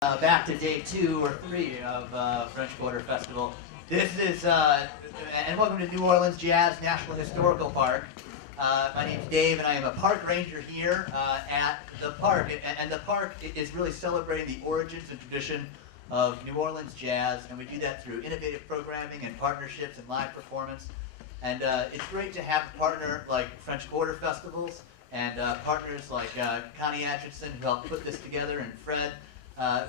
Back to day 2 or 3 of French Quarter Festival. This is, and welcome to New Orleans Jazz National Historical Park. My name's Dave, and I am a park ranger here at the park. And the park is really celebrating the origins and tradition of New Orleans jazz, and we do that through innovative programming and partnerships and live performance. And it's great to have a partner like French Quarter Festivals and partners like Connie Atchison, who helped put this together, and Fred,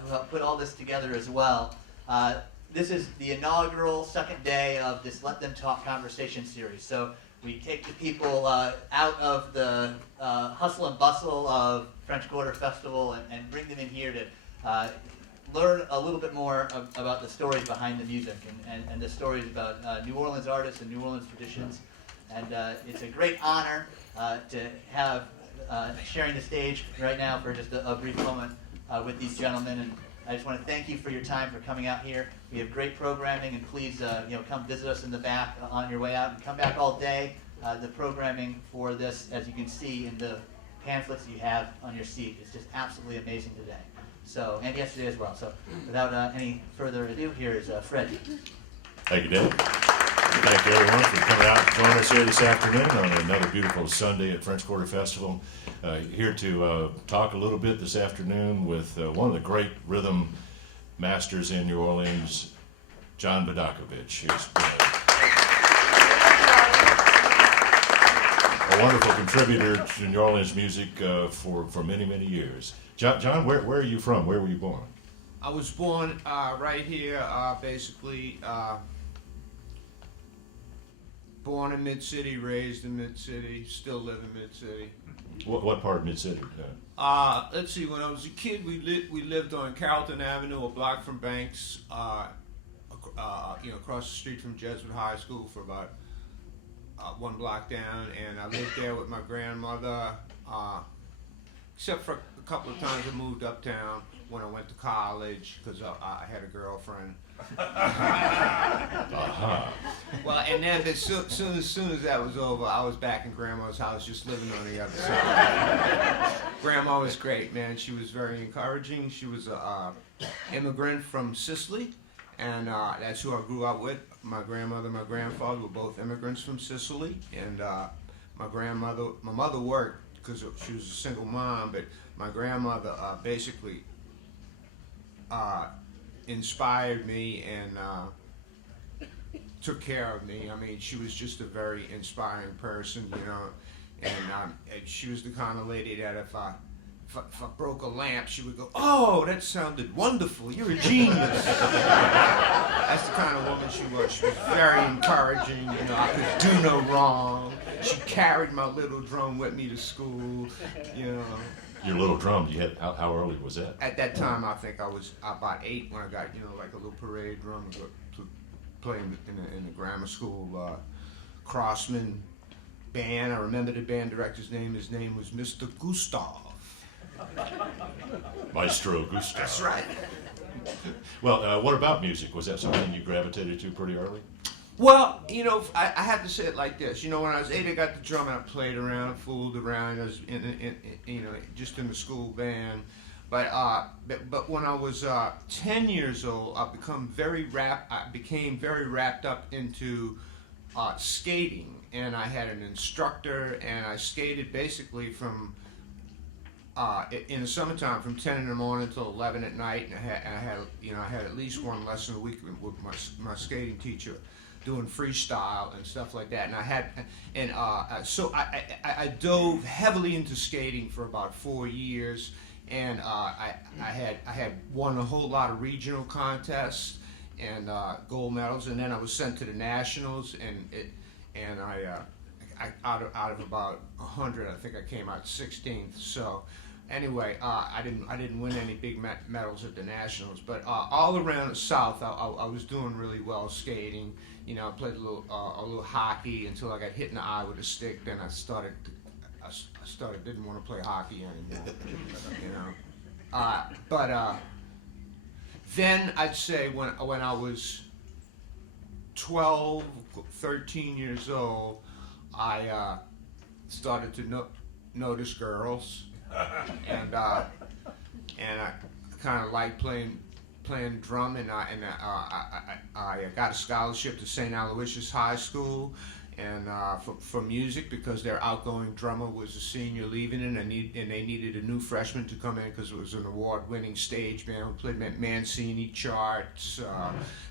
who helped put all this together as well. This is the inaugural second day of this Let Them Talk conversation series. So we take the people out of the hustle and bustle of French Quarter Festival and bring them in here to learn a little bit more about the stories behind the music and the stories about New Orleans artists and New Orleans traditions. And it's a great honor to have sharing the stage right now for just a brief moment with these gentlemen, and I just want to thank you for your time for coming out here. We have great programming, and please come visit us in the back on your way out, and come back all day. The programming for this, as you can see in the pamphlets you have on your seat, is just absolutely amazing today. So, and yesterday as well. So without any further ado, here is Fred. Thank you, Dave. Thank you, everyone, for coming out and joining us here this afternoon on another beautiful Sunday at French Quarter Festival. Here to talk a little bit this afternoon with one of the great rhythm masters in New Orleans, Johnny Vidacovich. He's a wonderful contributor to New Orleans music for many, many years. John, where are you from? Where were you born? I was born right here, basically born in Mid-City, raised in Mid-City, still live in Mid-City. What part of Mid-City? Let's see, when I was a kid, we lived on Carrollton Avenue, a block from Banks, across the street from Jesuit High School for about 1 block down, and I lived there with my grandmother, except for a couple of times I moved uptown when I went to college because I had a girlfriend. Well, and then as soon as that was over, I was back in Grandma's house, just living on the other side. Grandma was great, man. She was very encouraging. She was an immigrant from Sicily, and that's who I grew up with. My grandmother and my grandfather were both immigrants from Sicily, and my mother worked because she was a single mom, but my grandmother basically inspired me and took care of me. I mean, she was just a very inspiring person, and she was the kind of lady that if I broke a lamp, she would go, "Oh, that sounded wonderful, you're a genius." That's the kind of woman she was. She was very encouraging, I could do no wrong. She carried my little drum with me to school, Your little drum, how early was that? At that time, I think I was about 8 when I got, like a little parade drum to play in the grammar school Crossman band. I remember the band director's name. His name was Mr. Gustav. Maestro Gustav. That's right. Well, what about music? Was that something you gravitated to pretty early? Well, I have to say it like this. When I was 8, I got the drum and I played around, fooled around. I was just in the school band. But when I was 10 years old, I became very wrapped up into skating, and I had an instructor, and I skated basically from in the summertime from 10 in the morning till 11 at night, and I had at least 1 lesson a week with my skating teacher, doing freestyle and stuff like that, so I dove heavily into skating for about 4 years, and I had won a whole lot of regional contests and gold medals, and then I was sent to the nationals, and I out of about 100, I think I came out 16th. So anyway, I didn't win any big medals at the nationals, but all around the South, I was doing really well skating. I played a little hockey until I got hit in the eye with a stick. Then I didn't want to play hockey anymore. But then I'd say when I was 12, 13 years old, I started to notice girls, and I kind of liked playing drum, and I got a scholarship to St. Aloysius High School, and for music, because their outgoing drummer was a senior leaving it, and they needed a new freshman to come in because it was an award-winning stage band. We played Mancini charts,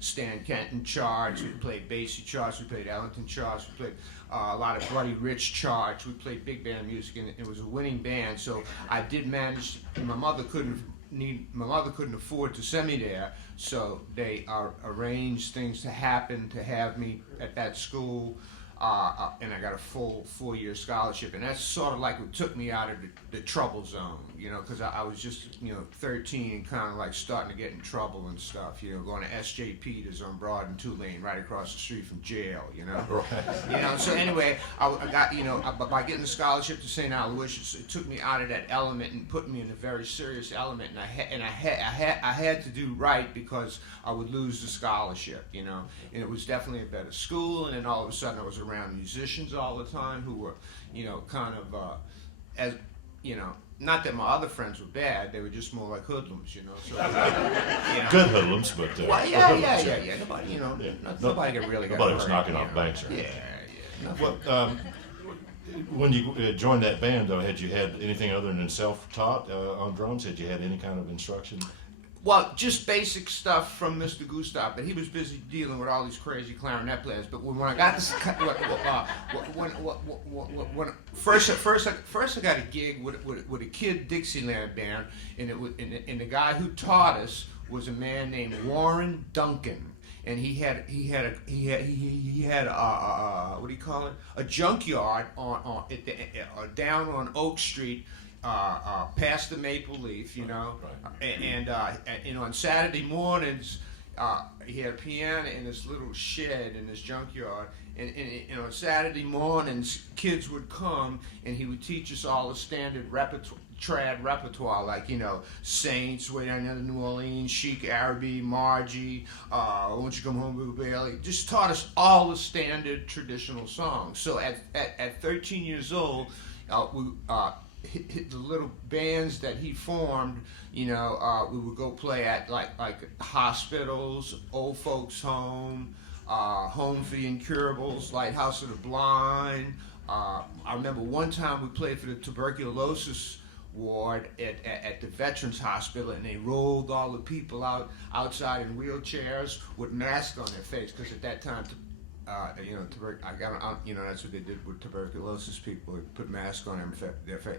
Stan Kenton charts, we played Basie charts, we played Ellington charts, we played a lot of Buddy Rich charts, we played big band music, and it was a winning band. So I did manage. My mother couldn't afford to send me there, so they arranged things to happen to have me at that school. And I got a full 4-year scholarship, and that's sort of like what took me out of the trouble zone, because I was just 13 and kind of like starting to get in trouble and stuff, going to S.J. Peters on Broad and Tulane, right across the street from jail, Right. So anyway, I got by getting the scholarship to St. Aloysius, it took me out of that element and put me in a very serious element, and I had to do right because I would lose the scholarship, and it was definitely a better school, and then all of a sudden I was around musicians all the time who were, kind of, not that my other friends were bad, they were just more like hoodlums, So, Good hoodlums, but well, yeah. Nobody, nobody got really got nobody was hurt, knocking off banks or Yeah, anything. yeah. Well, when you joined that band, though, had you had anything other than self-taught on drums? Had you had any kind of instruction? Well, just basic stuff from Mr. Gustav, but he was busy dealing with all these crazy clarinet players. But when I got this, first I got a gig with a kid Dixieland band, and the guy who taught us was a man named Warren Duncan, and he had what do you call it? A junkyard down on Oak Street. Past the Maple Leaf, and on Saturday mornings, he had a piano in this little shed in this junkyard, and on Saturday mornings, kids would come, and he would teach us all the standard trad repertoire, like, Saints, Way Down in New Orleans, Chic Araby, Margie, Won't You Come Home, Bill Bailey, just taught us all the standard traditional songs. So at 13 years old, the little bands that he formed, we would go play at like hospitals, old folks home, Home for the Incurables, Lighthouse of the Blind. I remember one time we played for the tuberculosis ward at the Veterans Hospital, and they rolled all the people outside in wheelchairs with masks on their face, because at that time, that's what they did with tuberculosis people. They put masks on them.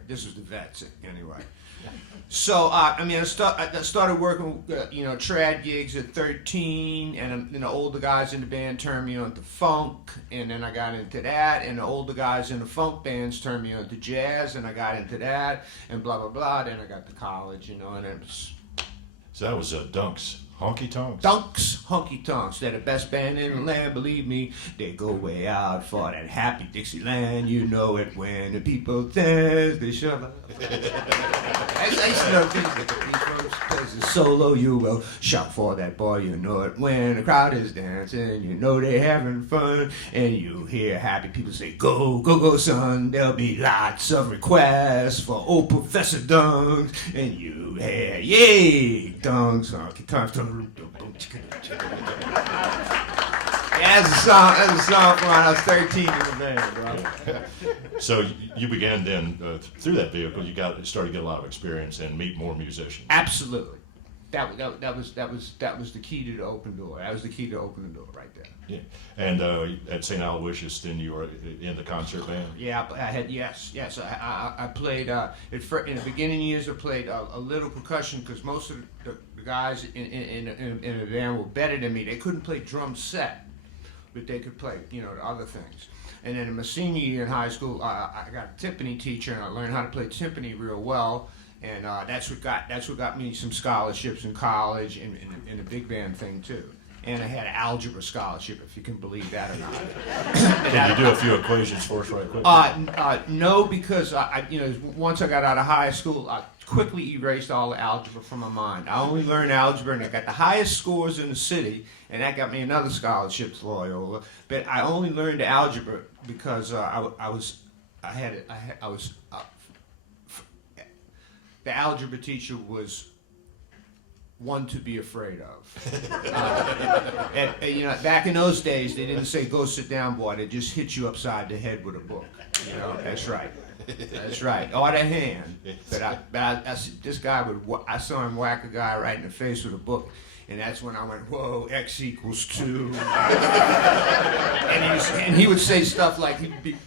This was the vets, anyway. So, I started working, trad gigs at 13, and the older guys in the band turned me on to funk, and then I got into that, and the older guys in the funk bands turned me on to jazz, and I got into that, and blah, blah, blah. Then I got to college, and it was... So that was Dunk's Honky Tonks? Dunk's Honky Tonks. They're the best band in the land, believe me. They go way out for that happy Dixieland. You know it when the people dance, they shove up. I used to know things like these folks, because it's solo, you will shout for that boy. You know it when the crowd is dancing. You know they're having fun. And you hear happy people say, go, go, go, son. There'll be lots of requests for old Professor Dunks. And you hear, yay, Dunks, Honky Tonks. Yeah, that's a song from when I was 13 in the band, bro. So you began then, through that vehicle, you started to get a lot of experience and meet more musicians. Absolutely. That was the key to the open door. That was the key to open the door right there. Yeah. And at St. Aloysius, then you were in the concert band? Yeah, I had, yes. I played, in the beginning years, I played a little percussion, because most of the guys in the band were better than me. They couldn't play drum set, but they could play, the other things. And then in my senior year in high school, I got a timpani teacher, and I learned how to play timpani real well. And that's what got me some scholarships in college, and a big band thing too. And I had an algebra scholarship, if you can believe that or not. Can you do a few equations for us right quick? No, because once I got out of high school, I quickly erased all the algebra from my mind. I only learned algebra, and I got the highest scores in the city, and that got me another scholarship to Loyola. But I only learned the algebra because the algebra teacher was one to be afraid of. And, you know, back in those days, they didn't say go sit down, boy. They just hit you upside the head with a book. You know, that's right. That's right. Or the hand. But this guy I saw him whack a guy right in the face with a book. And that's when I went, whoa, X equals 2. And he would say stuff like, he'd be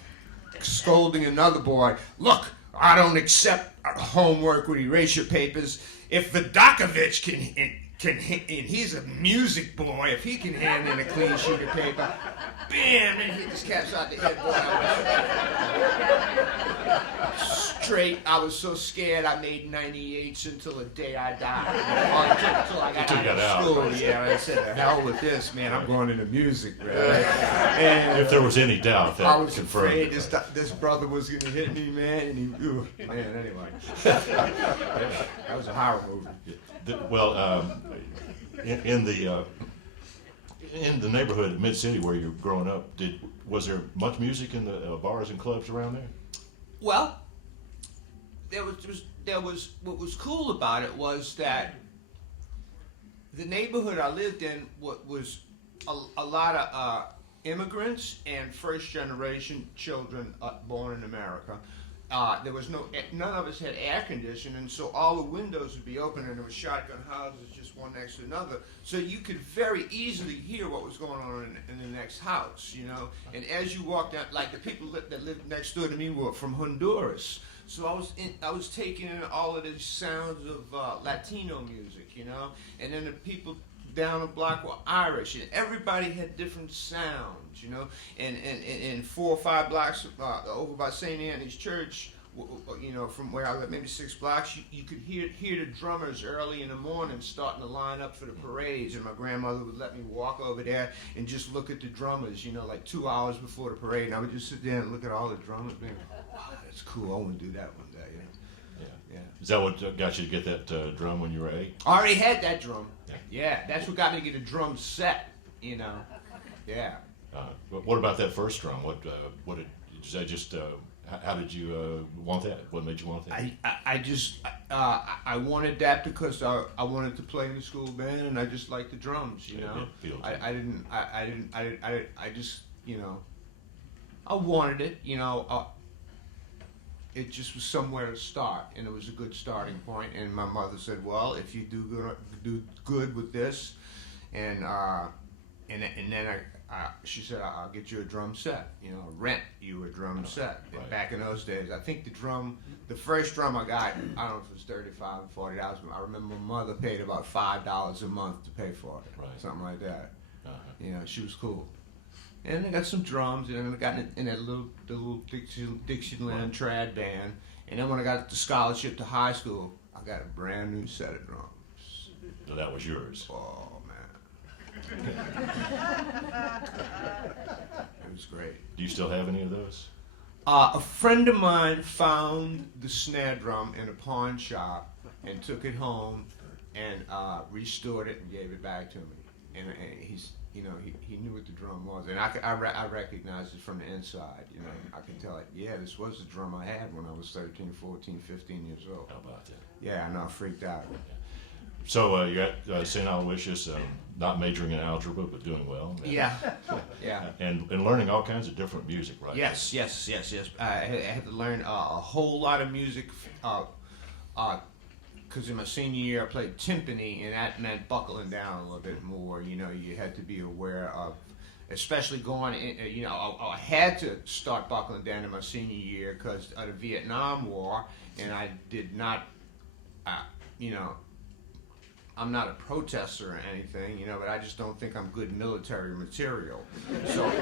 scolding another boy, look, I don't accept homework with erasure papers. If Vidacovich can, and he's a music boy, if he can hand in a clean sheet of paper, bam, and hit this cat's out the head, boy. Straight, I was so scared I made 98s until the day I died. Until I got out of school. Right? Yeah, I said, the hell with this, man, I'm going into music, man. And if there was any doubt, that I was confirmed. afraid this brother was going to hit me, man, and anyway. That was a horror movie. Well, in the neighborhood of Mid-City where you're growing up, was there much music in the bars and clubs around there? Well, there was what was cool about it was that the neighborhood I lived in was a lot of immigrants and first generation children born in America. There was none of us had air conditioning, and so all the windows would be open, and there were shotgun houses just one next to another. So you could very easily hear what was going on in the next house, you know. And as you walked down, like the people that lived next door to me were from Honduras, so I was taking in all of the sounds of Latino music, you know. And then the people down the block were Irish, and everybody had different sounds, you know. And 4 or 5 blocks over by St. Anthony's Church, you know, from where I lived, maybe 6 blocks, you could hear the drummers early in the morning starting to line up for the parades, and my grandmother would let me walk over there and just look at the drummers, you know, like 2 hours before the parade, and I would just sit there and look at all the drummers, and wow, that's cool, I want to do that one day, you know. Yeah. Is that what got you to get that drum when you were 8? I already had that drum. Yeah, that's what got me to get a drum set, you know. Yeah. What about that first drum? Is that just? How did you want that? What made you want that? I wanted that because I wanted to play in the school band, and I just liked the drums, you know. I just, you know, I wanted it, you know. It just was somewhere to start, and it was a good starting point. And my mother said, "Well, if you do good with this, and then she said, I'll get you a drum set. You know, rent you a drum set." Right. Back in those days, I think the first drum I got, I don't know if it was $35 or $40. But I remember my mother paid about $5 a month to pay for it, right. Something like that. Uh-huh. You know, she was cool. And I got some drums, and then I got in that little Dixieland trad band. And then when I got the scholarship to high school, I got a brand new set of drums. So that was yours. Oh man, it was great. Do you still have any of those? A friend of mine found the snare drum in a pawn shop and took it home and restored it and gave it back to me. And he's, you know, he knew what the drum was, and I recognized it from the inside. You know, I can tell it. Yeah, this was the drum I had when I was 13, 14, 15 years old. How about that? Yeah, I know, I freaked out. So you're at St. Aloysius, not majoring in algebra, but doing well. Yeah, yeah. And learning all kinds of different music, right? Yes. I had to learn a whole lot of music. Because in my senior year I played timpani, and that meant buckling down a little bit more. You know, you had to be aware of, especially going in, you know, I had to start buckling down in my senior year because of the Vietnam War, and I did not, you know, I'm not a protester or anything, you know, but I just don't think I'm good military material. So, why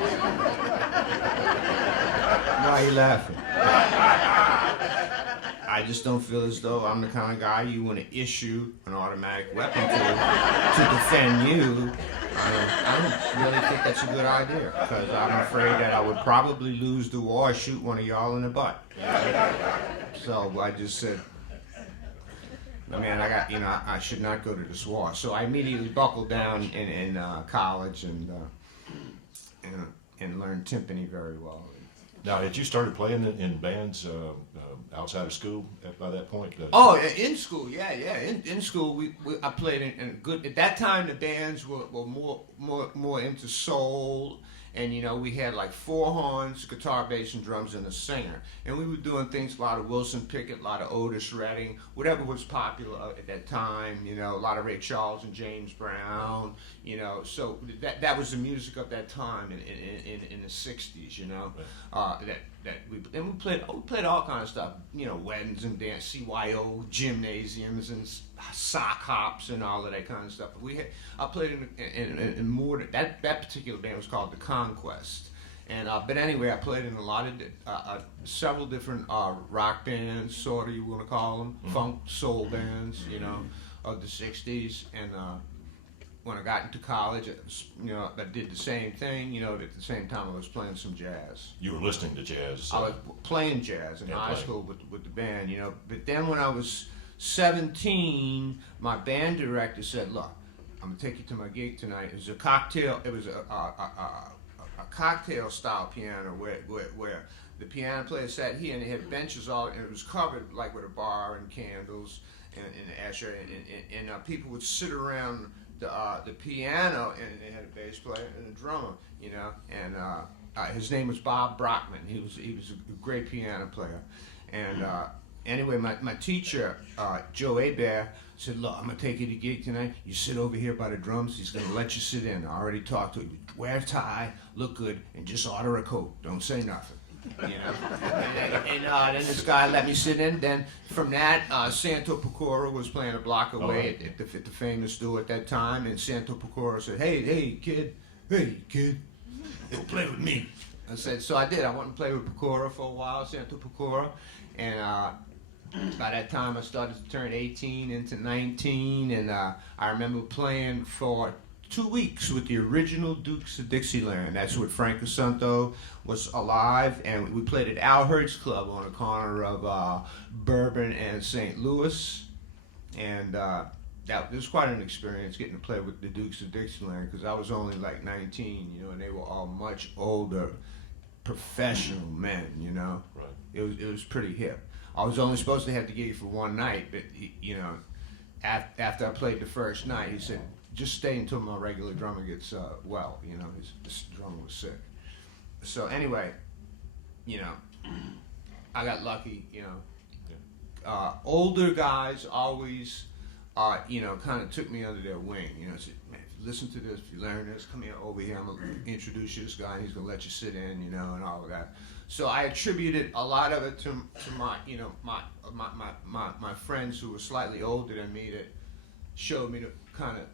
are you laughing? I just don't feel as though I'm the kind of guy you want to issue an automatic weapon to defend you. I don't really think that's a good idea, because I'm afraid that I would probably lose the war or shoot one of y'all in the butt. So I just said, man, I should not go to this war. So I immediately buckled down in college and learned timpani very well. Now, had you started playing in bands outside of school by that point? Oh, in school, yeah. In school, I played in good. At that time, the bands were more into soul, and we had like 4 horns, guitar, bass, and drums, and a singer. And we were doing things a lot of Wilson Pickett, a lot of Otis Redding, whatever was popular at that time. A lot of Ray Charles and James Brown. So that was the music of that time in the '60s. We played all kinds of stuff. Weddings and dance, CYO, gymnasiums, and sock hops, and all of that kind of stuff. I played in more. That particular band was called the Conquest. And but anyway, I played in a lot of several different rock bands, sort of you want to call them, funk soul bands, of the '60s. And when I got into college, I did the same thing. At the same time, I was playing some jazz. You were listening to jazz. I was playing jazz in high school with the band. But then when I was 17, my band director said, "Look, I'm gonna take you to my gig tonight. It was a cocktail. It was a cocktail style piano where the piano player sat here and they had benches all, and it was covered like with a bar and candles and an ashtray, and people would sit around the piano, and they had a bass player and a drummer, and his name was Bob Brockman. He was a great piano player, and anyway, my teacher Joe Hebert said, "Look, I'm gonna take you to the gig tonight. You sit over here by the drums. He's gonna let you sit in. I already talked to you. Wear a tie, look good, and just order a Coke. Don't say nothing." And then this guy let me sit in. Then from that, Santo Pecora was playing a block away at the famous store at that time, and Santo Pecora said, hey kid, go play with me. I said, so I did. I went and played with Pecora for a while, Santo Pecora, and by that time I started to turn 18 into 19, and I remember playing for 2 weeks with the original Dukes of Dixieland. That's when Frank Asunto was alive, and we played at Al Hurt's Club on the corner of Bourbon and St. Louis, and it was quite an experience getting to play with the Dukes of Dixieland, because I was only like 19, and they were all much older, professional men, Right. It was pretty hip. I was only supposed to have the gig for one night, but after I played the first night, he said, "Just stay until my regular drummer gets well." His drummer was sick. So anyway, I got lucky. Older guys always, kind of took me under their wing. Said, "Man, if you listen to this, if you learn this, come here over here. I'm gonna introduce you to this guy. And he's gonna let you sit in, and all of that." So I attributed a lot of it to my, my friends who were slightly older than me that showed me to kind of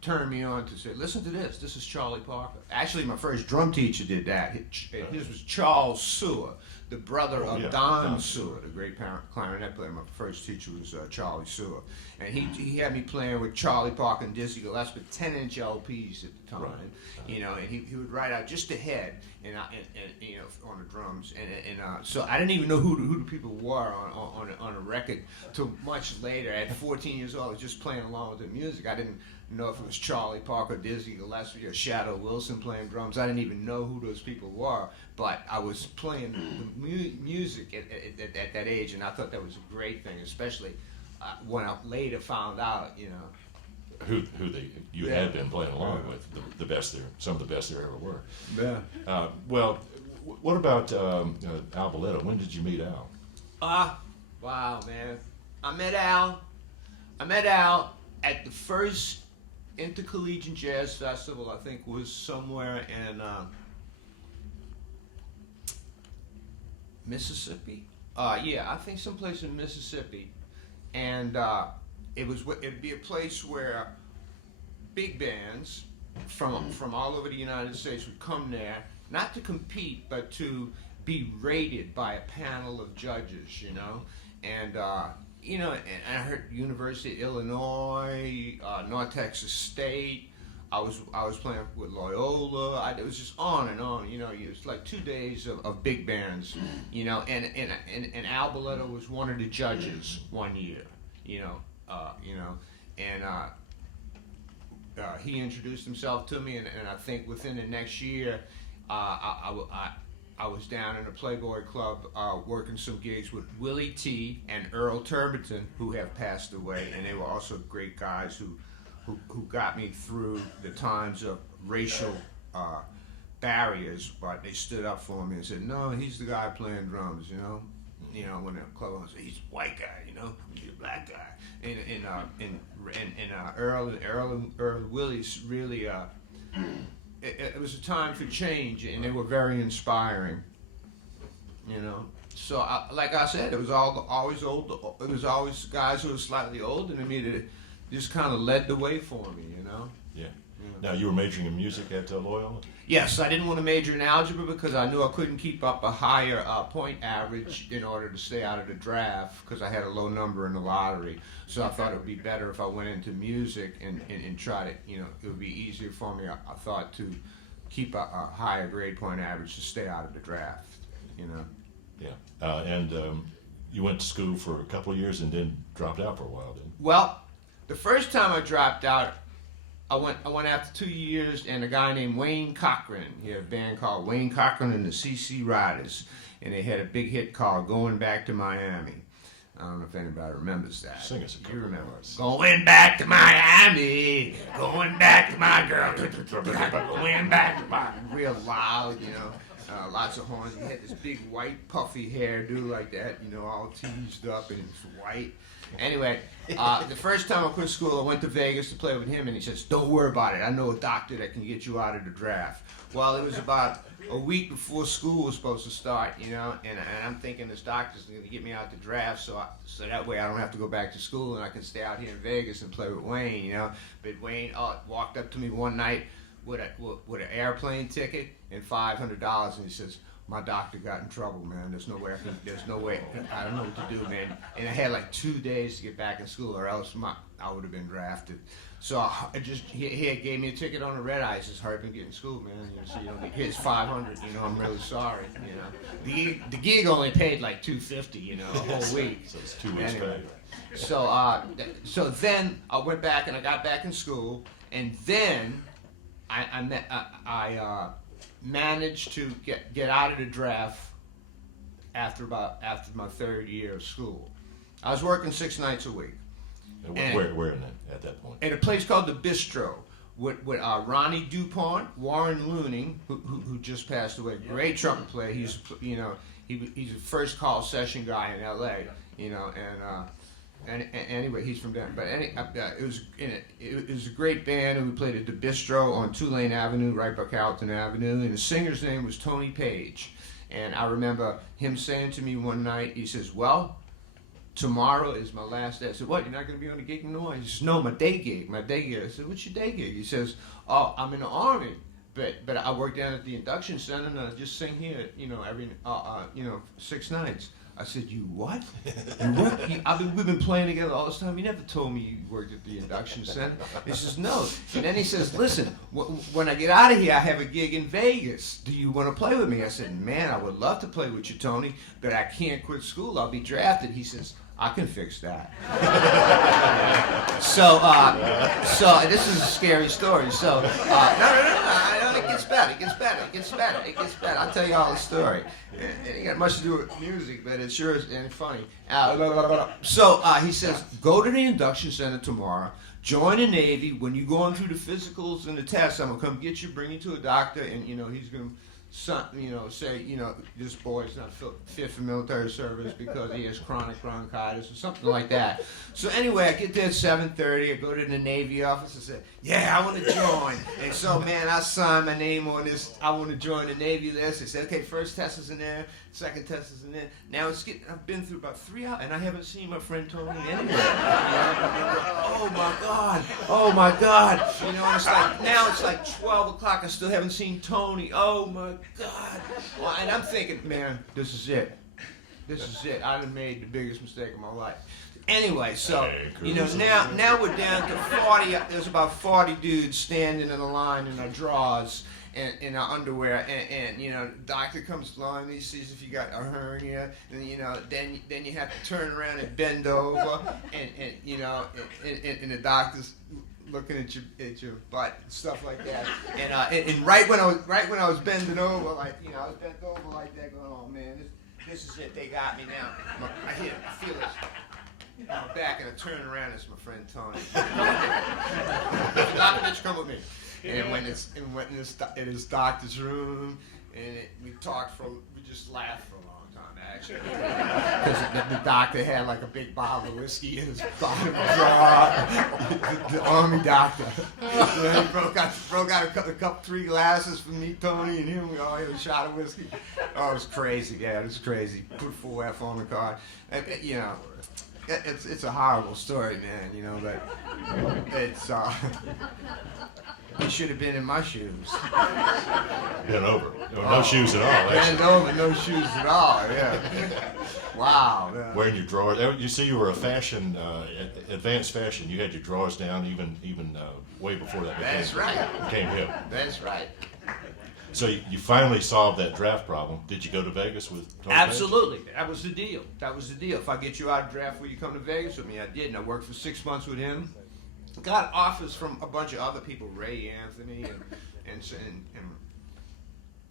turn me on to say, "Listen to this. This is Charlie Parker." Actually, my first drum teacher did that. His was Charles Sewer, the brother of Don Sewer, the great clarinet player. My first teacher was Charlie Sewer, and he had me playing with Charlie Parker and Dizzy Gillespie, 10-inch LPs at the time, right. And he would write out just the head and on the drums, and so I didn't even know who the people were on a record till much later. At 14 years old, I was just playing along with the music. I didn't know if it was Charlie Parker, Dizzy Gillespie, or Shadow Wilson playing drums. I didn't even know who those people were, but I was playing the music at that age, and I thought that was a great thing, especially when I later found out, who you had been playing along with, some of the best there ever were. Yeah. Well, what about Al Boletta? When did you meet Al? Wow, man. I met Al at the first Intercollegiate Jazz Festival. I think was somewhere in Mississippi. I think someplace in Mississippi, and it'd be a place where big bands from all over the United States would come there, not to compete, but to be rated by a panel of judges, and and I heard University of Illinois, North Texas State. I was playing with Loyola. It was just on and on. It was like 2 days of big bands. And Al Boletta was one of the judges one year. And he introduced himself to me, and I think within the next year, I was down in the Playboy Club working some gigs with Willie T and Earl Turberton, who have passed away, and they were also great guys who got me through the times of racial barriers, but they stood up for me and said, "No, he's the guy playing drums," you know. You know, when the club owner said, "He's a white guy," you know, "He's a black guy," and Earl and Willie's really. It was a time for change, and they were very inspiring, you know. So, like I said, it was always old. It was always guys who were slightly older than me that just kind of led the way for me, you know. Yeah. Now, you were majoring in music at Loyola? Yes, I didn't want to major in algebra because I knew I couldn't keep up a higher point average in order to stay out of the draft because I had a low number in the lottery. So I thought it would be better if I went into music and tried it. You know, it would be easier for me, I thought, to keep a higher grade point average to stay out of the draft, you know. Yeah. And you went to school for a couple of years and then dropped out for a while, didn't you? Well, the first time I dropped out, I went after 2 years, and a guy named Wayne Cochran. He had a band called Wayne Cochran and the CC Riders, and they had a big hit called "Going Back to Miami." I don't know if anybody remembers that. Sing us a couple. You remember? Going back to Miami, going back to my girl, going back to my real loud, you know. Lots of horns. He had this big white puffy hairdo like that, you know, all teased up and it's white. Anyway, the first time I quit school, I went to Vegas to play with him, and he says, "Don't worry about it. I know a doctor that can get you out of the draft." Well, it was about a week before school was supposed to start, you know, and I'm thinking this doctor's going to get me out the draft, so that way I don't have to go back to school and I can stay out here in Vegas and play with Wayne, you know. But Wayne walked up to me one night with an airplane ticket and $500, and he says, "My doctor got in trouble, man. There's no way I don't know what to do, man." And I had like 2 days to get back in school, or else I would have been drafted. So he gave me a ticket on the red eye. He says, "Hurry up and get in school, man. You know, so you don't get here's $500. You know, I'm really sorry. You know, the gig only paid like $250. You know, a whole week. So it's 2 weeks Anyway. back. So then I went back and I got back in school, and then I managed to get out of the draft after my third year of school. I was working 6 nights a week. And where in that, at that point? At a place called the Bistro with Ronnie DuPont, Warren Looning, who just passed away, great trumpet player. He's he's a first call session guy in L.A. You know, and anyway, he's from there. But it was a great band, and we played at the Bistro on Tulane Avenue, right by Carrollton Avenue. And the singer's name was Tony Page. And I remember him saying to me one night, he says, "Well, tomorrow is my last day." I said, "What, you're not going to be on the gig no?" He says, "No, my day gig. I said, "What's your day gig?" He says, "Oh, I'm in the Army, but I work down at the induction center, and I just sing here, you know, every 6 nights." I said, "You what? You work? We've been playing together all this time. You never told me you worked at the induction center." He says, "No." And then he says, "Listen, when I get out of here, I have a gig in Vegas. Do you want to play with me?" I said, "Man, I would love to play with you, Tony, but I can't quit school. I'll be drafted." He says, "I can fix that." So this is a scary story. So, no, it gets better. I'll tell you all the story. It ain't got much to do with music, but it sure is funny. So he says, "Go to the induction center tomorrow. Join the Navy. When you're going through the physicals and the tests, I'm gonna come get you, bring you to a doctor, and you know he's gonna." Say, this boy's not fit for military service because he has chronic bronchitis or something like that. So anyway, I get there at 7:30. I go to the Navy office and say, "Yeah, I want to join." And so, man, I signed my name on this. I want to join the Navy list. They said, "Okay, first test is in there, second test is in there." Now I've been through about 3 hours, and I haven't seen my friend Tony anywhere. Oh my God. You know, it's like 12 o'clock. I still haven't seen Tony. Oh my God. Well, and I'm thinking, man, this is it. I done made the biggest mistake of my life. Anyway, so, now we're down to 40. There's about 40 dudes standing in a line in our drawers and in our underwear, and the doctor comes along and he sees if you got a hernia, and then you have to turn around and bend over, and the doctor's looking at your butt and stuff like that. And right when I was bending over, like, you know, I was bent over like that, going, oh man, this is it. They got me now. I feel it. I'm back, and I turn around. It's my friend Tony. Doctor, bitch, come with me. And went in his doctor's room, and we just laughed for a long time, actually. Because the doctor had like a big bottle of whiskey in his bottom drawer. The army doctor. And he broke out a cup, 3 glasses for me, Tony, and him. We all had a shot of whiskey. Oh, it was crazy. Yeah, it was crazy. Put 4F on the card. You know. It's a horrible story, man, you know, but it's, he should have been in my shoes. Bent over. No shoes at all, actually. Bent over, no shoes at all, yeah. Wow. Yeah. Wearing your drawers. You see, you were a fashion, advanced fashion. You had your drawers down even way before that became hip. That's right. So you finally solved that draft problem. Did you go to Vegas with Tony Page? Absolutely. That was the deal. If I get you out of draft, will you come to Vegas with me? I did, and I worked for 6 months with him. Got offers from a bunch of other people, Ray Anthony and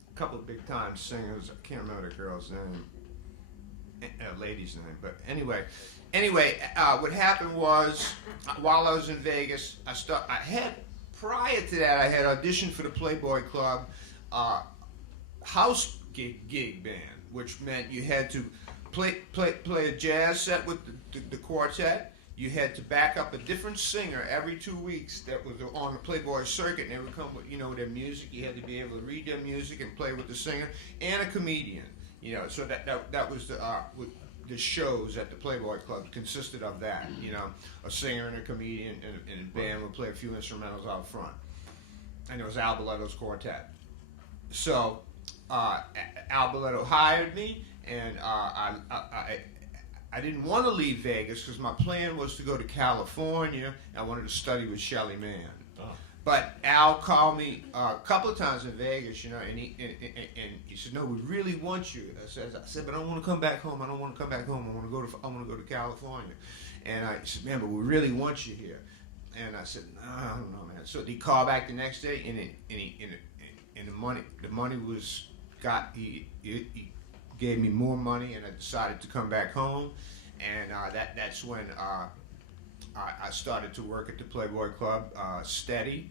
a couple of big time singers. I can't remember the girl's name, lady's name, but anyway, what happened was while I was in Vegas, prior to that I had auditioned for the Playboy Club house gig band, which meant you had to play a jazz set with the quartet. You had to back up a different singer every 2 weeks that was on the Playboy circuit, and they would come with, you know, their music. You had to be able to read their music and play with the singer and a comedian. You know, so that was the shows at the Playboy Club consisted of that. You know, a singer and a comedian and a band would play a few instrumentals out front, and it was Al Boletto's quartet. So Al Boletto hired me, and I didn't want to leave Vegas because my plan was to go to California. I wanted to study with Shelly Manne. Oh. But Al called me a couple of times in Vegas, you know, and he said, "No, we really want you." I said, "But I don't want to come back home. I don't want to come back home. I want to go to California." And I said, "Man, but we really want you here." And I said, "No, I don't know, man." So he called back the next day, and the money was he gave me more money, and I decided to come back home, and that's when I started to work at the Playboy Club steady,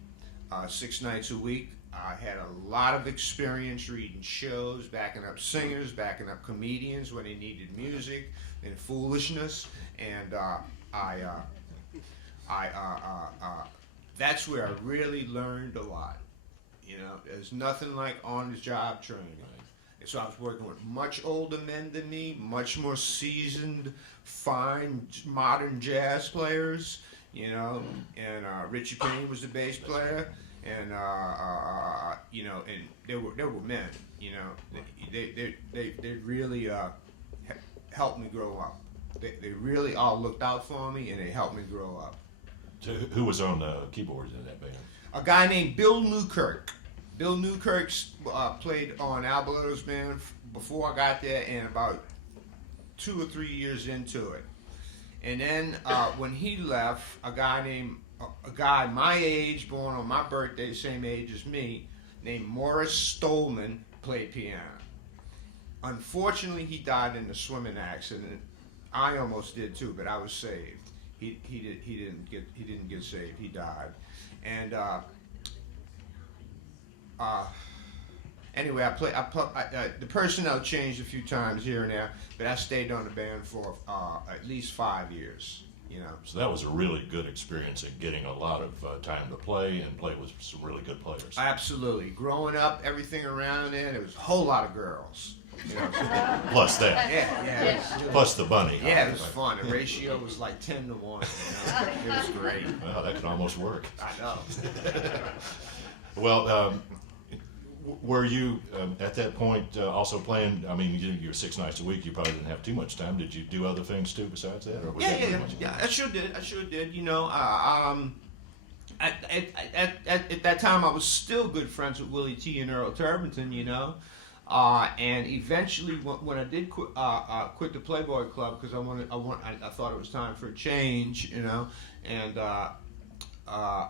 6 nights a week. I had a lot of experience reading shows, backing up singers, backing up comedians when they needed music and foolishness, and that's where I really learned a lot. You know, there's nothing like on-the-job training. So I was working with much older men than me, much more seasoned, fine, modern jazz players, you know, and Richie Payne was the bass player, and, you know, and they were men, you know, they really helped me grow up. They really all looked out for me, and they helped me grow up. So who was on keyboards in that band? A guy named Bill Newkirk. Bill Newkirk played on Al Boletto's band before I got there, and about 2 or 3 years into it. And then when he left, a guy my age, born on my birthday, same age as me, named Morris Stolman, played piano. Unfortunately, he died in a swimming accident. I almost did too, but I was saved. He didn't get saved. He died, and. Anyway, the personnel changed a few times here and there, but I stayed on the band for at least 5 years. You know. So that was a really good experience at getting a lot of time to play and play with some really good players. Absolutely. Growing up, everything around there was a whole lot of girls. You know, Plus that. Yeah. Plus the bunny. Yeah, it was fun. The ratio was like 10 to 1. You know? It was great. Well, that could almost work. I know. Well, were you at that point also playing? I mean, you were 6 nights a week. You probably didn't have too much time. Did you do other things too besides that? Or was Yeah. I sure did. You know, at that time I was still good friends with Willie T and Earl Turbington. You know, and eventually when I did quit the Playboy Club because I thought it was time for a change. You know, and I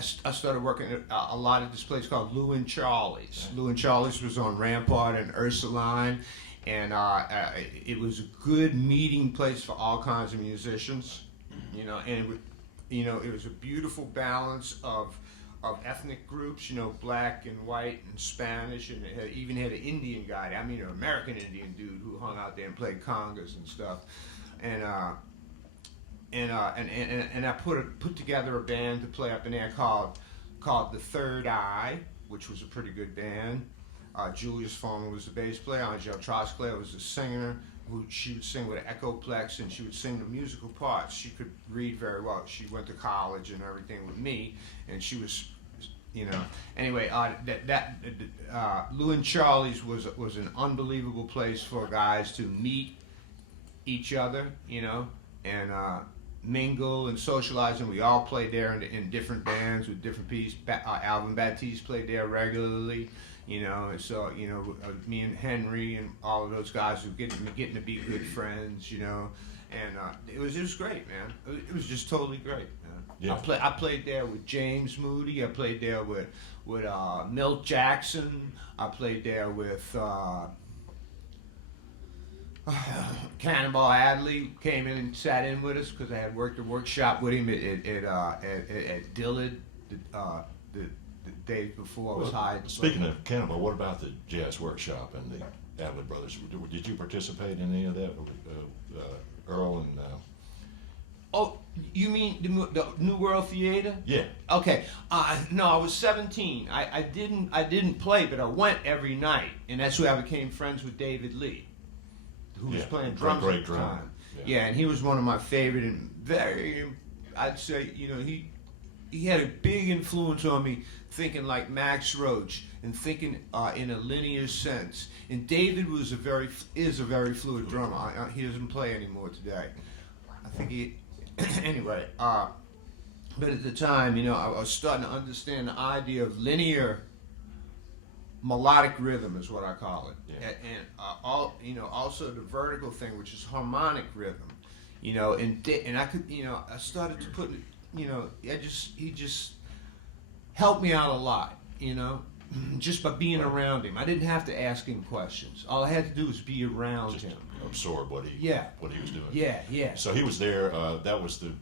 started working at a lot at this place called Lou and Charlie's. Lou and Charlie's was on Rampart and Ursuline, and it was a good meeting place for all kinds of musicians, and it was a beautiful balance of ethnic groups, black and white and Spanish, and it even had an Indian guy, an American Indian dude who hung out there and played congas and stuff, and I put together a band to play up in there called The Third Eye, which was a pretty good band. Julius Farmer was the bass player. Angel Trosclair was the singer. She would sing with an echoplex, and she would sing the musical parts. She could read very well. She went to college and everything with me, and she was, Anyway, Lou and Charlie's was an unbelievable place for guys to meet each other, and mingle and socialize, and we all played there in different bands with different pieces. Alvin Baptiste played there regularly, and so me and Henry and all of those guys were getting to be good friends, and it was great, man. It was just totally great, man. Yeah. I played there with James Moody. I played there with Milt Jackson. I played there with Cannonball Adderley came in and sat in with us because I had worked a workshop with him at Dillard the day before I was hired. Speaking of Cannonball, what about the jazz workshop and the Adler brothers? Did you participate in any of that, Earl and? Oh, you mean the New World Theater? Yeah. Okay. No, I was 17. I didn't play, but I went every night, and that's where I became friends with David Lee, who was playing drums at the time. Yeah, and he was one of my favorite and very, I'd say, he had a big influence on me, thinking like Max Roach and thinking in a linear sense. And David is a very fluid drummer. He doesn't play anymore today. I think he, anyway. But at the time, I was starting to understand the idea of linear melodic rhythm is what I call it, and also the vertical thing, which is harmonic rhythm, and I could, I started to put, he just helped me out a lot, just by being around him. I didn't have to ask him questions. All I had to do was be around him. Absorb what he was doing. Yeah. So he was there. That was the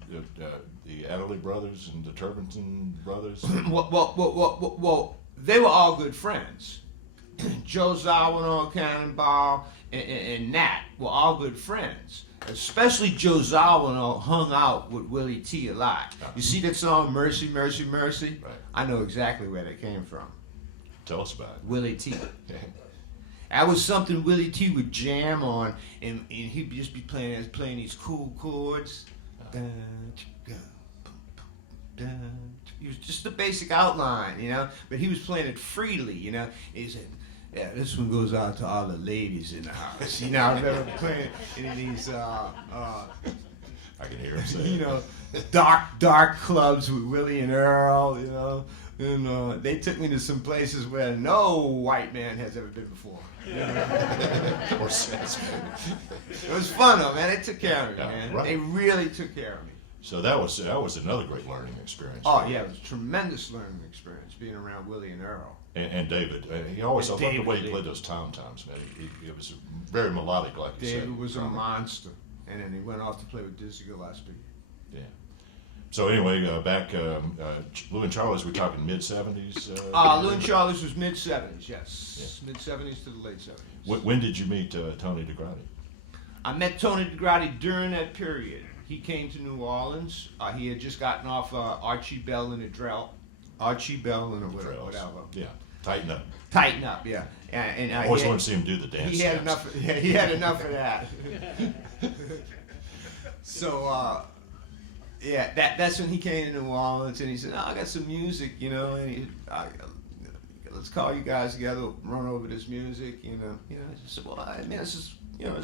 Adderley brothers and the Turbenton brothers. Well, they were all good friends. Joe Zawinul, Cannonball, and Nat were all good friends. Especially Joe Zawinul hung out with Willie T a lot. You see that song, Mercy, Mercy, Mercy? Right. I know exactly where that came from. Tell us about it. Willie T. That was something Willie T would jam on, and he'd just be playing these cool chords. It was just the basic outline, but he was playing it freely, He said, yeah, this one goes out to all the ladies in the house. I remember playing in these, I can hear him say dark clubs with Willie and Earl, and they took me to some places where no white man has ever been before. Or since. It was fun though, man. They took care of me, man. Right. They really took care of me. So that was another great learning experience. Oh yeah, it was a tremendous learning experience being around Willie and Earl. And David, I loved the way he played those tom-toms, man. It was very melodic, like you said. David was a monster, and then he went off to play with Dizzy Gillespie. Yeah. So anyway, back Lou and Charlie's, we're talking mid-70s? Lou and Charlie's was mid-70s, yes. Yeah. Mid-70s to the late 70s. When did you meet Tony DeGrati? I met Tony DeGrati during that period. He came to New Orleans. He had just gotten off Archie Bell and Adrell. Archie Bell and whatever. Yeah, Tighten Up. Tighten Up, yeah. And I always wanted to see him do the dance. He had enough. He had enough of that. So that's when he came to New Orleans, and he said, "Oh, I got some music, and let's call you guys together, run over this music, I said, well, this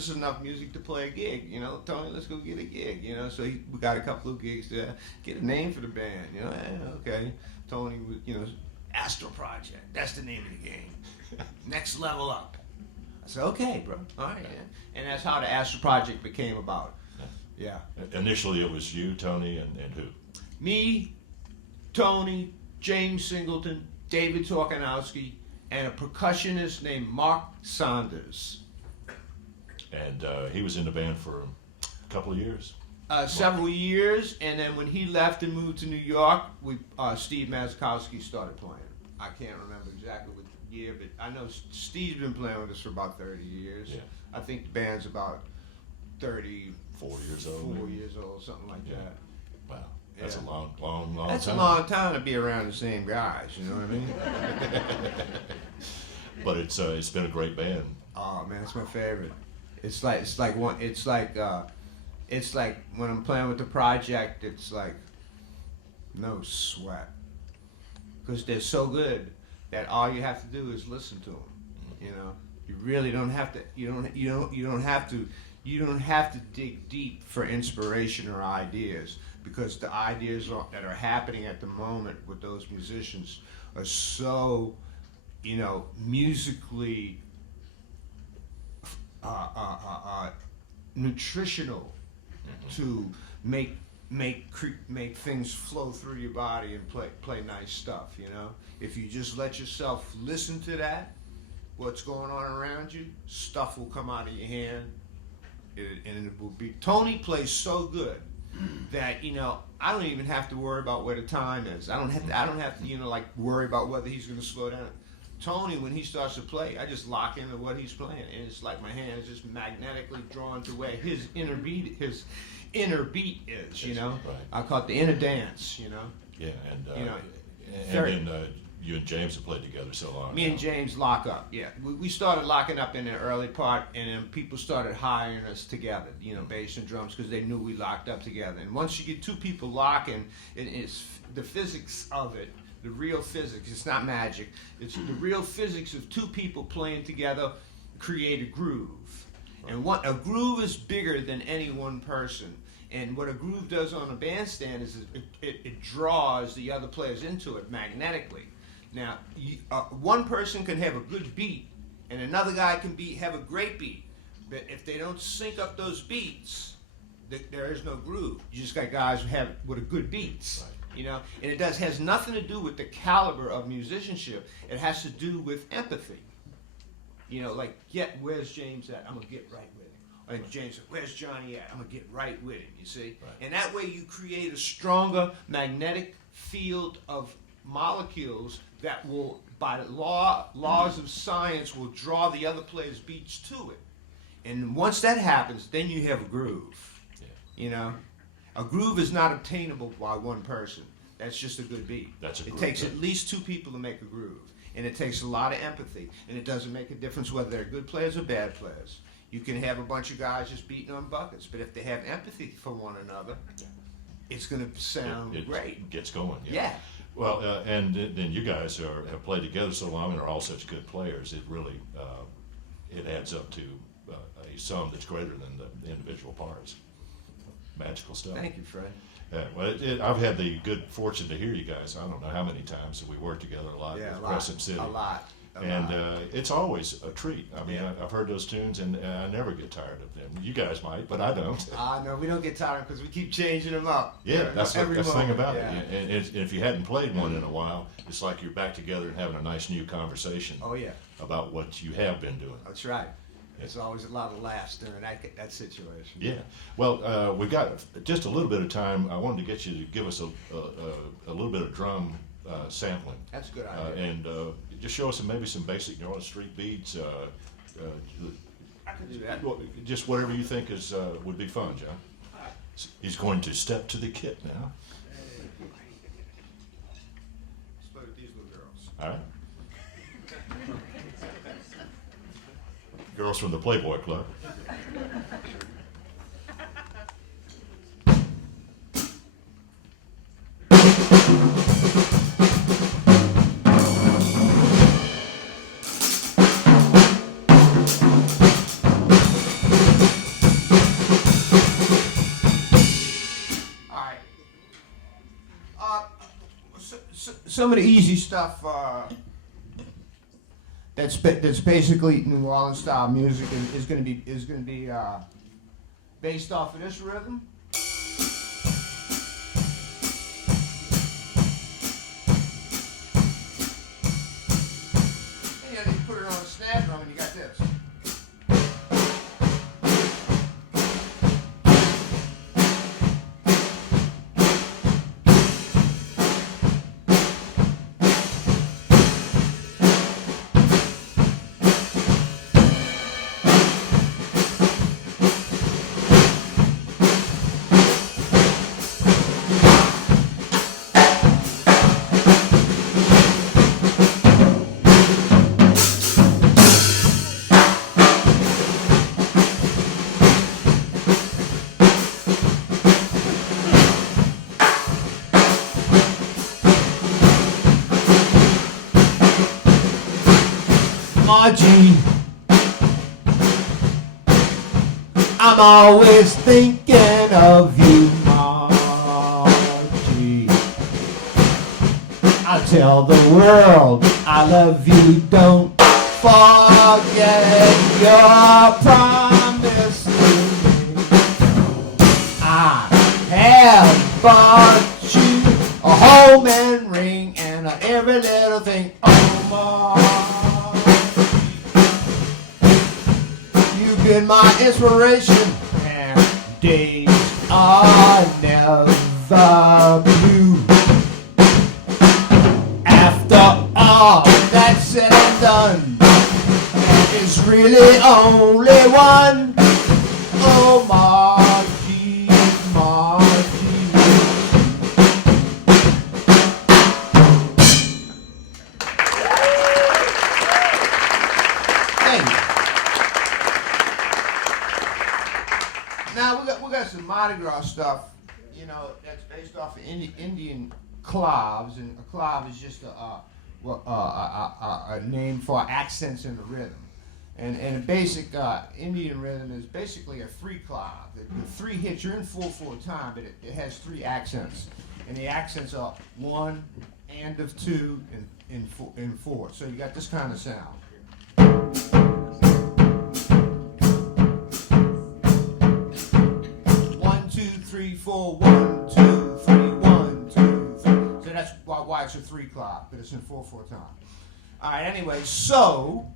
is enough music to play a gig, Tony, let's go get a gig, So we got a couple of gigs to get a name for the band, okay. Tony was, Astral Project, that's the name of the game. Next Level Up. I said, okay, bro, all right, yeah. And that's how the Astral Project became about. Yeah. Initially, it was you, Tony, and who? Me, Tony, James Singleton, David Torkanowski, and a percussionist named Mark Saunders. And he was in the band for a couple of years. Several years, and then when he left and moved to New York, Steve Mazikowski started playing. I can't remember exactly what year, but I know Steve's been playing with us for about 30 years. Yeah. I think the band's about 34 years old. 4 years old, something like that. Wow, that's Yeah. a long time. That's a long time to be around the same guys. You know what I mean? But it's been a great band. Oh man, it's my favorite. It's like when I'm playing with the project, it's like no sweat, because they're so good that all you have to do is listen to them. You know, you really don't have to. You don't have to dig deep for inspiration or ideas, because the ideas that are happening at the moment with those musicians are so, musically nutritional to make things flow through your body and play nice stuff. If you just let yourself listen to that, what's going on around you, stuff will come out of your hand, and it will be. Tony plays so good that I don't even have to worry about where the time is. I don't have to worry about whether he's going to slow down. Tony, when he starts to play, I just lock into what he's playing, and it's like my hand is just magnetically drawn to where his inner beat is. Right. I call it the inner dance. Yeah, and very- then you and James have played together so long. Me and James lock up. Yeah, we started locking up in the early part, and then people started hiring us together. Bass and drums, because they knew we locked up together. And once you get two people locking, it's the physics of it. The real physics. It's not magic. It's the real physics of two people playing together create a groove. And a groove is bigger than any one person. And what a groove does on a bandstand is it draws the other players into it magnetically. Now, one person can have a good beat, and another guy can have a great beat. But if they don't sync up those beats, there is no groove. You just got guys with a good beats. Right. And it has nothing to do with the caliber of musicianship. It has to do with empathy. Where's James at? I'm gonna get right with him. And James said, where's Johnny at? I'm gonna get right with him. You see, Right. And that way you create a stronger magnetic field of molecules that will, by laws of science, will draw the other player's beats to it. And once that happens, then you have a groove. Yeah. A groove is not obtainable by one person. That's just a good beat. It takes at least two people to make a groove. And it takes a lot of empathy. And it doesn't make a difference whether they're good players or bad players. You can have a bunch of guys just beating on buckets, but if they have empathy for one another, it's going to sound great. It gets going. Yeah. Well, and then you guys have played together so long and are all such good players. It really it adds up to a sum that's greater than the individual parts. Magical stuff. Thank you, Fred. I've had the good fortune to hear you guys. I don't know how many times that we worked together a lot with Crescent City. A lot. It's always a treat. I mean, I've heard those tunes, and I never get tired of them. You guys might, but I don't. No, we don't get tired because we keep changing them up. Yeah, that's the thing about yeah. it. And if you hadn't played one in a while, it's like you're back together and having a nice new conversation. Oh yeah. About what you have been doing. That's right. There's always a lot of laughs during that situation. Yeah. Well, we've got just a little bit of time. I wanted to get you to give us a little bit of drum sampling. That's a good idea. And just show us maybe some basic New Orleans street beats. I can do that. Just whatever you think would be fun, John. He's going to step to the kit now. Let's play with these little girls. All right. Girls from the Playboy Club. Some of the easy stuff that's basically New Orleans style music is going to be based off of this rhythm. Margie. I'm always thinking of you, Margie. I'll tell the world I love you. Don't forget your promise to me. I have bought you a home and ring and every little thing. Oh, Margie, you've been my inspiration, and days are never blue. After all that's said and done, it's really only one. Oh, Margie, Margie. Thank you. Now we got some Mardi Gras stuff, you know, that's based off of Indian clavs, and a clav is just a name for accents in the rhythm. And a basic Indian rhythm is basically a 3-clav. The 3 hits, you're in 4/4 time, but it has 3 accents. And the accents are 1, and of 2, and 4. So you got this kind of sound. 1, 2, 3, 4, 1, 2, 3, 1, 2, 3. So that's why it's a 3-clav, but it's in 4/4 time. All right. Anyway, so.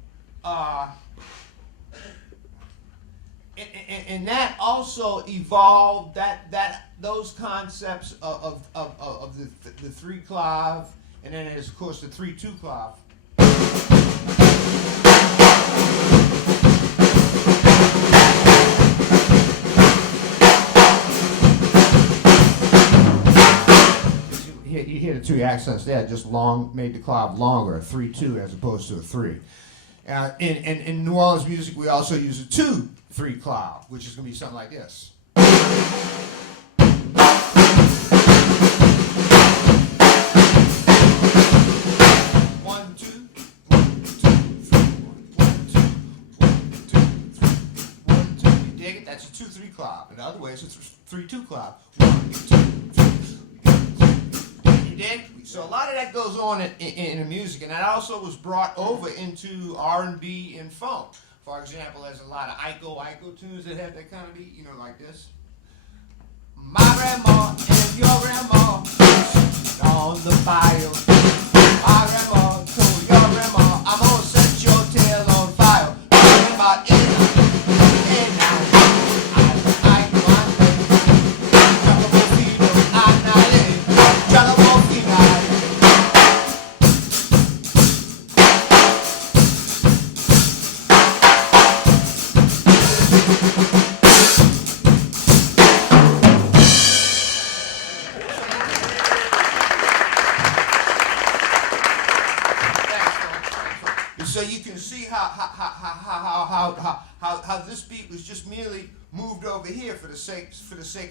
And that also evolved those concepts of the 3-clav, and then there's of course the 3/2-clav. You hear the 2 accents there, just made the clav longer, a 3/2 as opposed to a 3. In New Orleans music, we also use a 2/3-clav, which is going to be something like this. 1, 2, 1, 2, 3, 1, 2, 1, 2, 3, 1, 2. You dig it? That's a 2/3-clav. In other ways, it's a 3/2-clav. 1, 2, 3. You dig? So a lot of that goes on in the music, and that also was brought over into R&B and funk. For example, there's a lot of Iko tunes that have that kind of beat, you know, like this. My grandma and your grandma on the fire. My grandma told your grandma, I'm gonna set your tail on fire. Talking about in and out. So you can see how this beat was just merely moved over here for the sake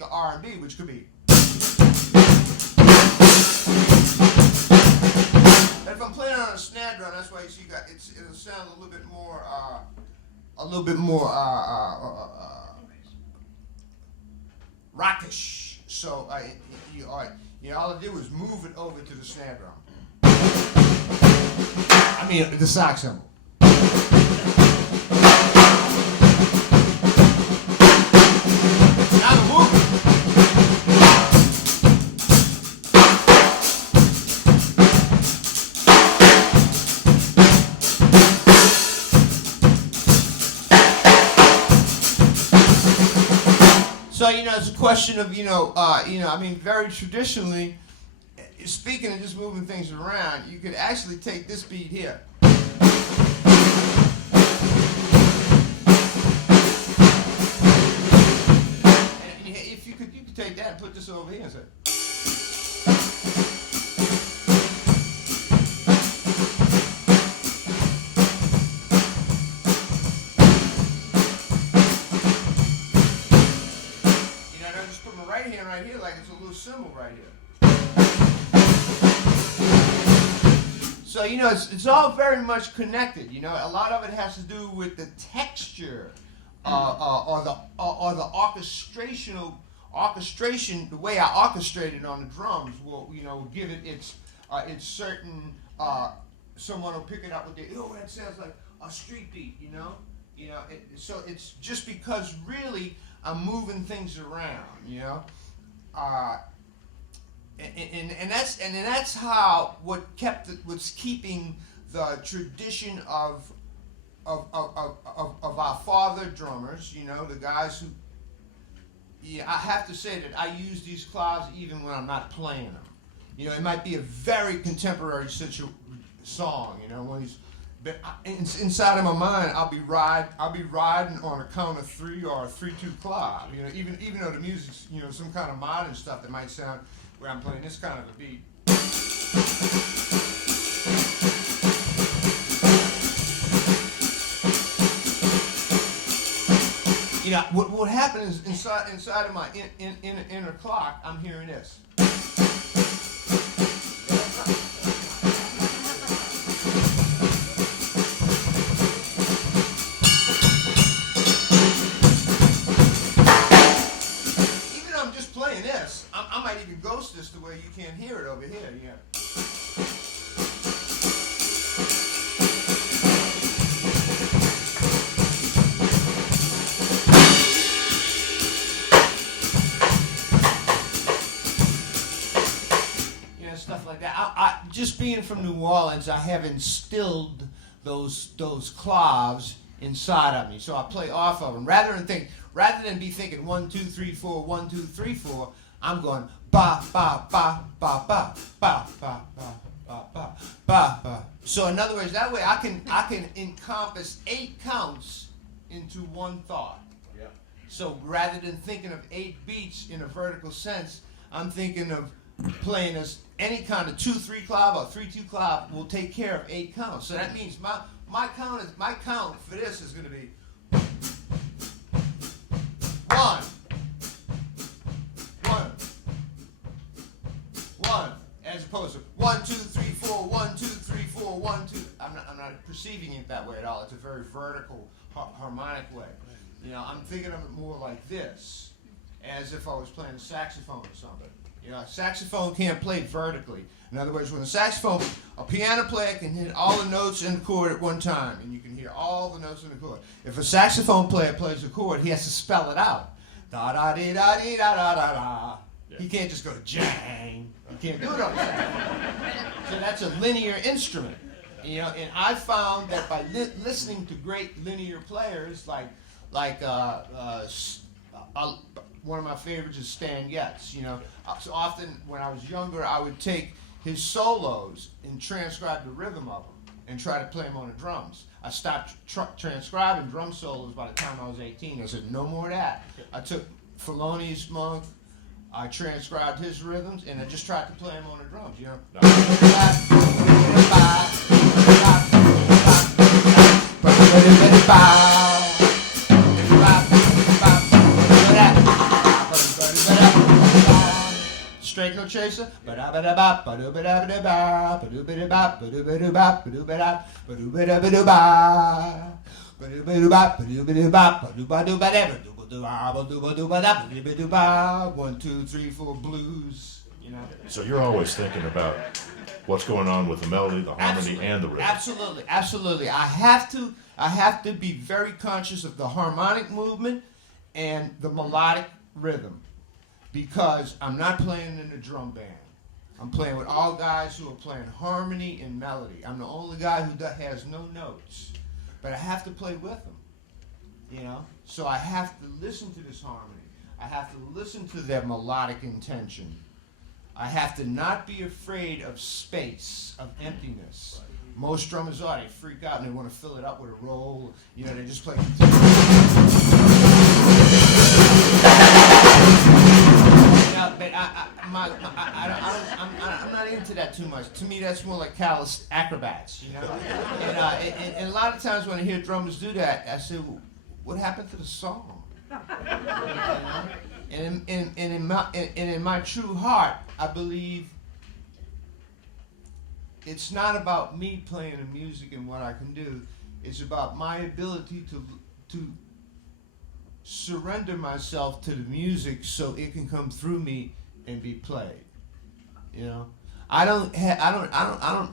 of R&B, which could be. And if I'm playing on a snare drum, that's why you see it'll sound a little bit more rockish. So all I did was move it over to the snare drum. I mean, the sock cymbal. Now the movement. So, it's a question of, I mean, very traditionally, speaking of just moving things around, you could actually take this beat here. And if you could take that and put this over here and say. Just put my right hand right here like it's a little cymbal right here. So, you know, it's all very much connected. You know, a lot of it has to do with the texture or the orchestration, the way I orchestrate it on the drums will, you know, give it its certain, someone will pick it up with the, oh, that sounds like a street beat, you know? So it's just because really I'm moving things around, you know? And that's how what's keeping the tradition of our father drummers, you know, the guys who, yeah, I have to say that I use these claves even when I'm not playing them. You know, it might be a very contemporary song, you know, when he's, but inside of my mind, I'll be riding on a count of 3 or a 3-2 clave. You know, even though the music's, you know, some kind of modern stuff that might sound where I'm playing this kind of a beat. You know, what happened is inside of my inner clock, I'm hearing this. Even though I'm just playing this, I might even ghost this to where you can't hear it over here. Yeah. Just being from New Orleans, I have instilled those claves inside of me. So I play off of them. Rather than be thinking 1, 2, 3, 4, 1, 2, 3, 4, I'm going ba ba ba ba ba ba ba ba ba ba ba ba. So in other words, that way I can encompass 8 counts into one thought. Yeah. So rather than thinking of 8 beats in a vertical sense, I'm thinking of playing as any kind of 2-3 clave or 3-2 clave will take care of 8 counts. So that means my count for this is going to be 1, 1, 1, as opposed to 1, 2, 3, 4, 1, 2, 3, 4, 1, 2. I'm not perceiving it that way at all. It's a very vertical, harmonic way. You know, I'm thinking of it more like this, as if I was playing a saxophone or something. You know, a saxophone can't play vertically. In other words, when a piano player can hit all the notes in the chord at one time, and you can hear all the notes in the chord. If a saxophone player plays a chord, he has to spell it out. Da da dee da dee da da da da. Yeah. He can't just go jang. He can't do it on the saxophone. So that's a linear instrument. You know, and I found that by listening to great linear players like one of my favorites is Stan Getz. You know, so often when I was younger, I would take his solos and transcribe the rhythm of them and try to play them on the drums. I stopped transcribing drum solos by the time I was 18. I said, no more of that. I took Felonious Monk, I transcribed his rhythms, and I just tried to play them on the drums, you know. Straight no chaser. One, two, three, four, blues. You know. So you're always thinking about what's going on with the melody, the harmony, and the rhythm. Absolutely, absolutely. I have to be very conscious of the harmonic movement and the melodic rhythm, because I'm not playing in a drum band. I'm playing with all guys who are playing harmony and melody. I'm the only guy who has no notes, but I have to play with them. You know, so I have to listen to this harmony. I have to listen to their melodic intention. I have to not be afraid of space, of emptiness. Most drummers are. They freak out and they want to fill it up with a roll. You know, they just play. But I'm not into that too much. To me, that's more like callous acrobats, you know. And a lot of times when I hear drummers do that, I say, well, what happened to the song? And in my true heart, I believe it's not about me playing the music and what I can do. It's about my ability to surrender myself to the music so it can come through me and be played. You know, I don't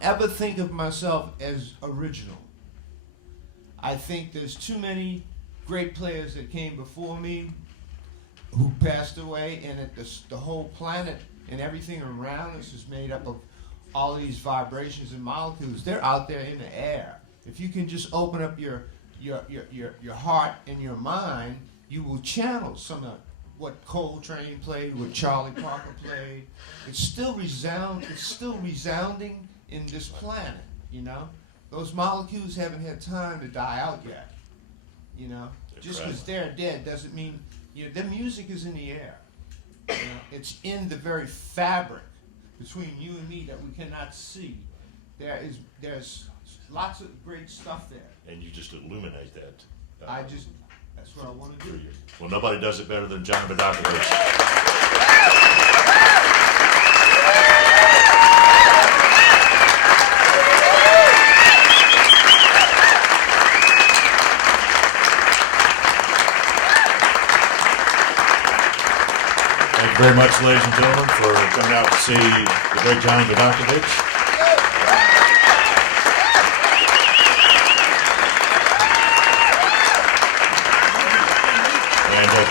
ever think of myself as original. I think there's too many great players that came before me who passed away, and that the whole planet and everything around us is made up of all these vibrations and molecules. They're out there in the air. If you can just open up your heart and your mind, you will channel some of what Coltrane played, what Charlie Parker played. It's still resounding in this planet, you know? Those molecules haven't had time to die out yet, you know? Just because they're dead doesn't mean, you know, their music is in the air. You know? It's in the very fabric between you and me that we cannot see. There's lots of great stuff there. And you just illuminate that. That's what I want to do. Well, nobody does it better than Johnny Vidacovich. Thank you very much, ladies and gentlemen, for coming out to see the great Johnny Vidacovich.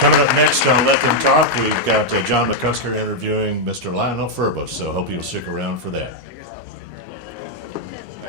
Coming up next on Let Them Talk, we've got John McCusker interviewing Mr. Lionel Furbus, so hope you'll stick around for that.